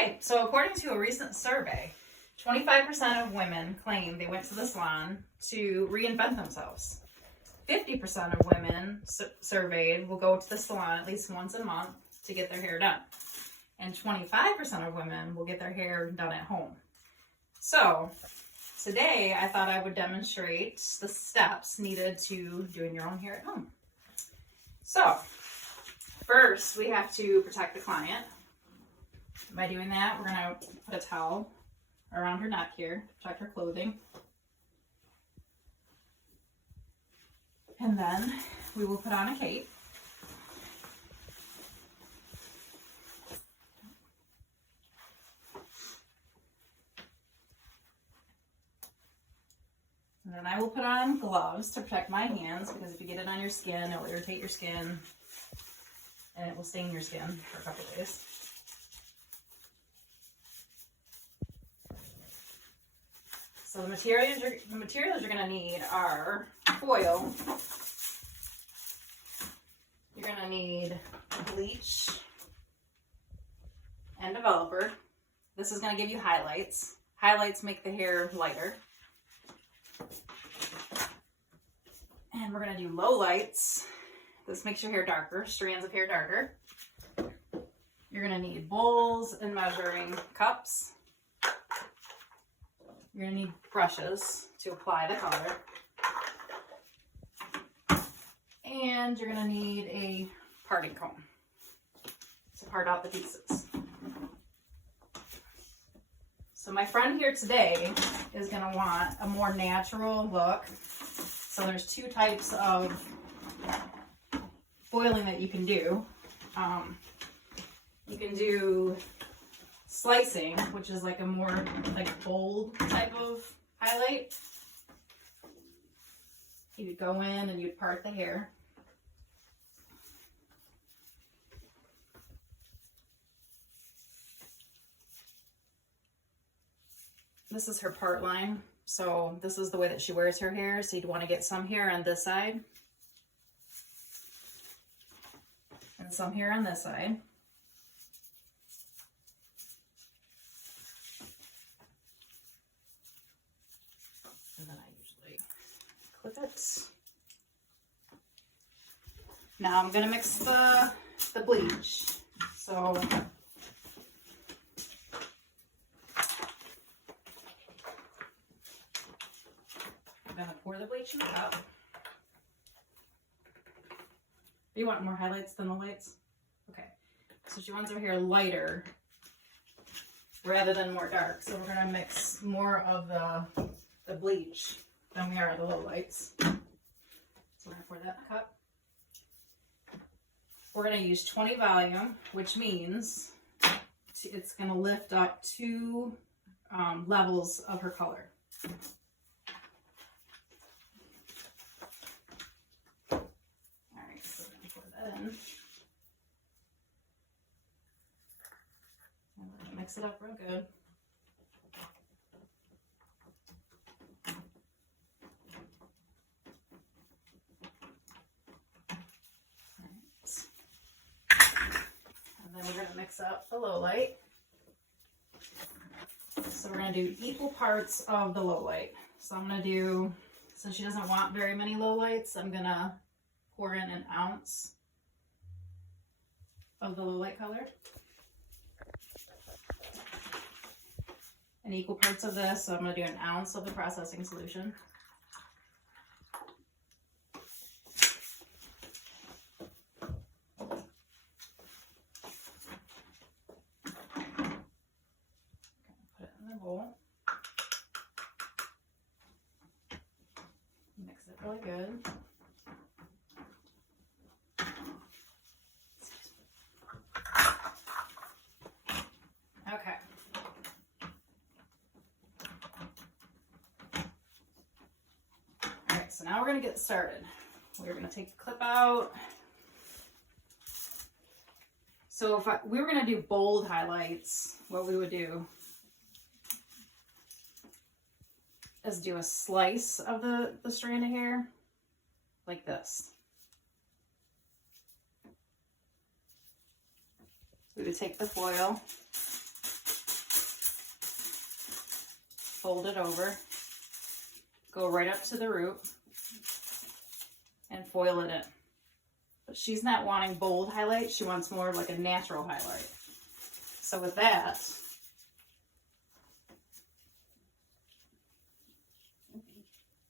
Okay, so according to a recent survey, 25% of women claim they went to the salon to reinvent themselves. 50% of women surveyed will go to the salon at least once a month to get their hair done. And 25% of women will get their hair done at home. So today I thought I would demonstrate the steps needed to doing your own hair at home. So first we have to protect the client. By doing that, we're going to put a towel around her neck here, protect her clothing. And then we will put on a cape. And then I will put on gloves to protect my hands, because if you get it on your skin, it will irritate your skin and it will stain your skin for a couple days. So the materials you're going to need are foil. You're going to need bleach and developer. This is going to give you highlights. Highlights make the hair lighter. And we're going to do low lights. This makes your hair darker, strands of hair darker. You're going to need bowls and measuring cups. You're going to need brushes to apply the color. And you're going to need a parting comb to part out the pieces. So my friend here today is going to want a more natural look. So there's two types of foiling that you can do. You can do slicing, which is like a more bold type of highlight. You would go in and you'd part the hair. This is her part line. So this is the way that she wears her hair. So you'd want to get some hair on this side and some hair on this side. And then I usually clip it. Now I'm going to mix the bleach. So I'm going to pour the bleach in the cup. Do you want more highlights than the lights? Okay. So she wants her hair lighter rather than more dark. So we're going to mix more of the bleach than we are the low lights. So we're going to pour that in the cup. We're going to use 20 volume, which means it's going to lift up 2 levels of her color. All right, so we're going to pour that in. And we're going to mix it up real good. And then we're going to mix up the low light. So we're going to do equal parts of the low light. So I'm going to do, since she doesn't want very many low lights, I'm going to pour in an ounce of the low light color. And equal parts of this, so I'm going to do an ounce of the processing solution. Bowl. Mix it really good. Okay. All right, so now we're going to get started. We're going to take the clip out. So if we were going to do bold highlights, what we would do is do a slice of the strand of hair like this. So we would take the foil fold it over, go right up to the root, and foil it in. But she's not wanting bold highlight, she wants more of like a natural highlight. So with that,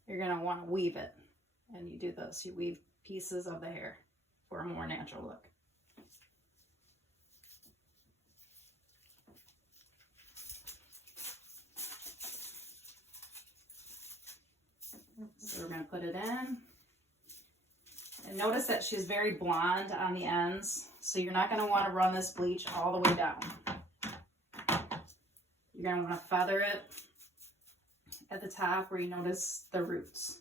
you're gonna want to weave it. And you do this, you weave pieces of the hair for a more natural look. So we're going to put it in. And notice that she's very blonde on the ends, so you're not going to want to run this bleach all the way down. You're going to want to feather it at the top where you notice the roots.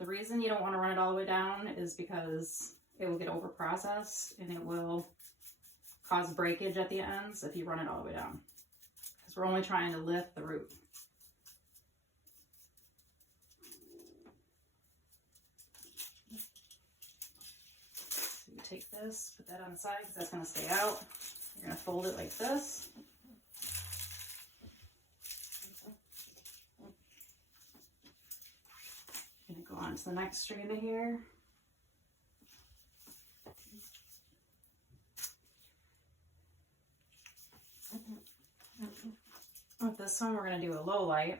The reason you don't want to run it all the way down is because it will get over processed and it will cause breakage at the ends if you run it all the way down. Because we're only trying to lift the root. So you take this, put that on the side because that's going to stay out. You're going to fold it like this. Going to go on to the next strand of hair. With this one, we're going to do a low light.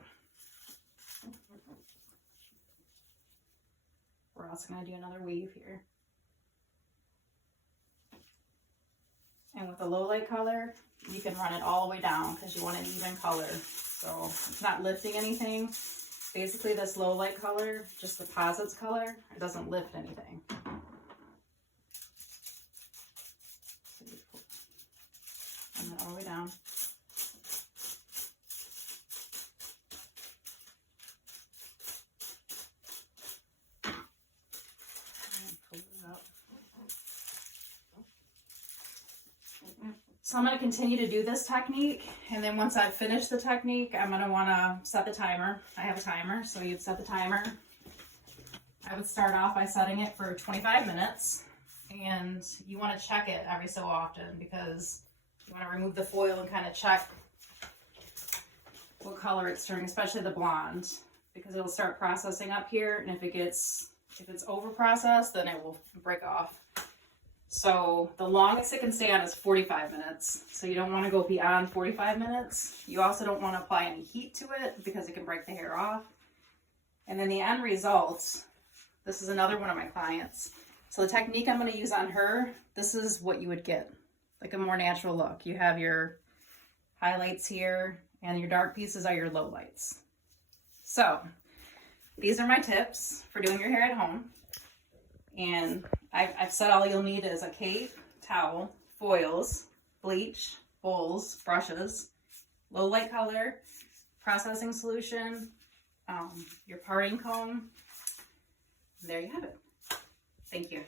We're also going to do another weave here. And with a low light color, you can run it all the way down because you want an even color. So it's not lifting anything. Basically, this low light color just deposits color. It doesn't lift anything. Run it all the way down. So I'm going to continue to do this technique, and then once I've finished the technique, I'm going to want to set the timer. I have a timer, so you'd set the timer. I would start off by setting it for 25 minutes, and you want to check it every so often because you want to remove the foil and kind of check what color it's turning, especially the blonde, because it'll start processing up here, and if it's over processed, then it will break off. So the longest it can stay on is 45 minutes. So you don't want to go beyond 45 minutes. You also don't want to apply any heat to it because it can break the hair off. And then the end result, this is another one of my clients. So the technique I'm going to use on her, this is what you would get, like a more natural look. You have your highlights here and your dark pieces are your low lights. So these are my tips for doing your hair at home. And I've said all you'll need is a cape, towel, foils, bleach, bowls, brushes, low light color, processing solution, your parting comb. There you have it. Thank you.